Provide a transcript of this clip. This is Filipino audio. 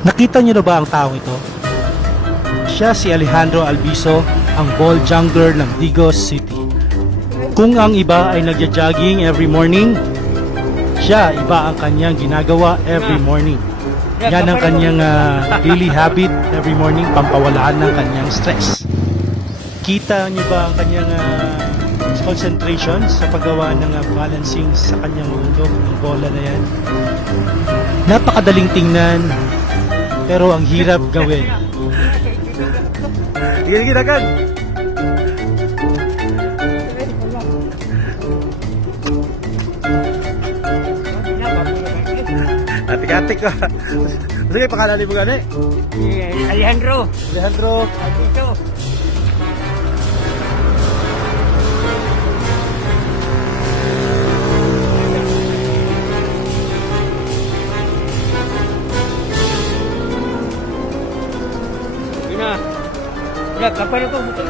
Nakita niyo na ba ang taong ito? Siya si Alejandro Albizo, ang ball jungler ng Digos City. Kung ang iba ay nagja-jogging every morning, siya iba ang kanyang ginagawa every morning. Yan ang kanyang daily habit every morning, pampawalaan ng kanyang stress. Kita niyo ba ang kanyang concentration sa paggawa ng balancing sa kanyang mundo ng bola na yan? Napakadaling tingnan, pero ang hirap gawin. Sige, dagan. Atik-atik ka. Sige, pakalali mo gani. Alejandro. Alejandro. Albizo. Ina. Ya, kapan itu betul?